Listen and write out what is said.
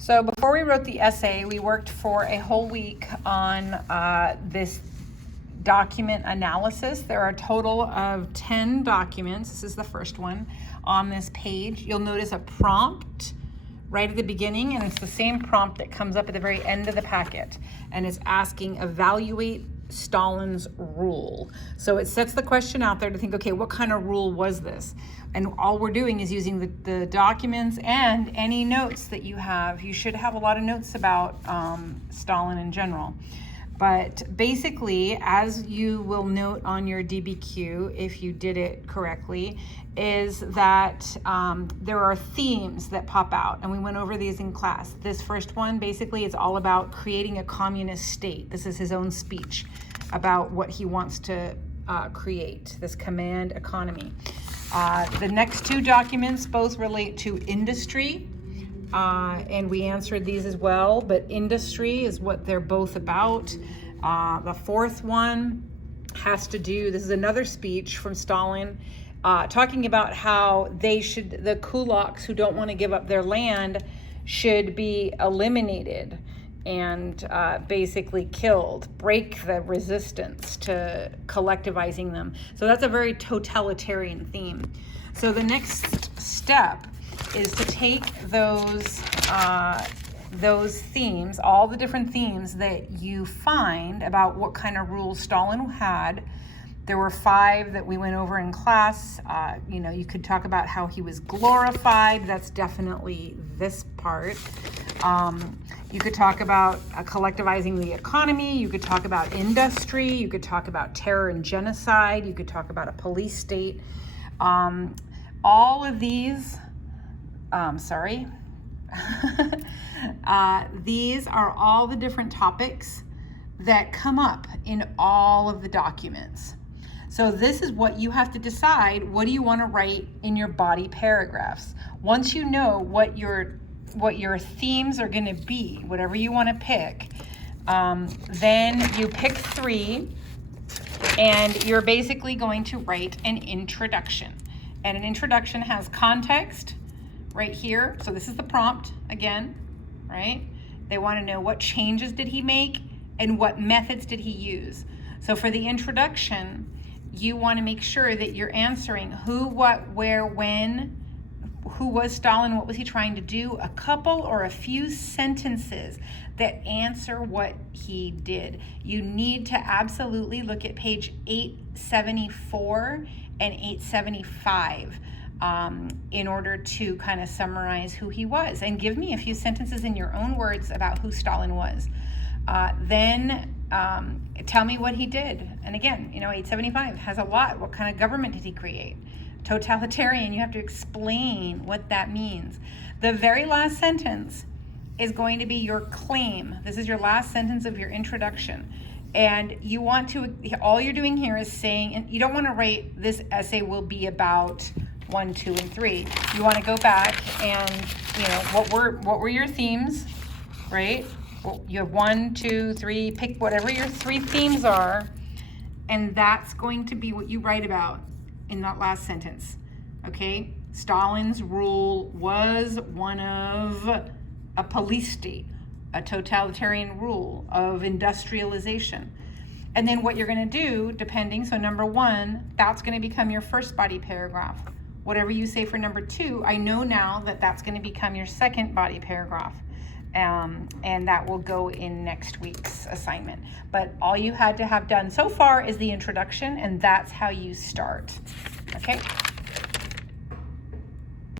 So before we wrote the essay, we worked for a whole week on this document analysis. There are a total of 10 documents. This is the first one on this page. You'll notice a prompt right at the beginning, and it's the same prompt that comes up at the very end of the packet, and it's asking evaluate Stalin's rule. So it sets the question out there to think, okay, what kind of rule was this? And all we're doing is using the documents and any notes that you have. You should have a lot of notes about Stalin in general. But basically, as you will note on your DBQ, if you did it correctly, is that there are themes that pop out, and we went over these in class. This first one, basically, is all about creating a communist state. This is his own speech about what he wants to create, this command economy. The next two documents both relate to industry, and we answered these as well, but industry is what they're both about. The fourth one has to do, this is another speech from Stalin, talking about how the kulaks who don't want to give up their land should be eliminated and basically killed, break the resistance to collectivizing them. So that's a very totalitarian theme. So the next step is to take those themes, all the different themes that you find about what kind of rules Stalin had. There were 5 that we went over in class. You could talk about how he was glorified. That's definitely this part. You could talk about collectivizing the economy. You could talk about industry. You could talk about terror and genocide. You could talk about a police state. All of these, these are all the different topics that come up in all of the documents. So this is what you have to decide. What do you want to write in your body paragraphs? Once you know what your themes are going to be, whatever you want to pick, then you pick 3, and you're basically going to write an introduction. And an introduction has context right here. So this is the prompt again, right? They want to know what changes did he make and what methods did he use. So for the introduction, you want to make sure that you're answering who, what, where, when, who was Stalin, what was he trying to do, a couple or a few sentences that answer what he did. You need to absolutely look at page 874 and 875 in order to kind of summarize who he was, and give me a few sentences in your own words about who Stalin was. Then tell me what he did. And again, 875 has a lot. What kind of government did he create? Totalitarian, you have to explain what that means. The very last sentence is going to be your claim. This is your last sentence of your introduction. And you want to, all you're doing here is saying, and you don't want to write this essay will be about 1, 2, and 3. You want to go back and, what were your themes, right? Well, you have 1, 2, 3, pick whatever your 3 themes are, and that's going to be what you write about in that last sentence, okay? Stalin's rule was one of a police state, a totalitarian rule of industrialization. And then what you're gonna do, depending, so number 1, that's gonna become your first body paragraph. Whatever you say for number 2, I know now that that's gonna become your second body paragraph. And that will go in next week's assignment. But all you had to have done so far is the introduction, and that's how you start, okay?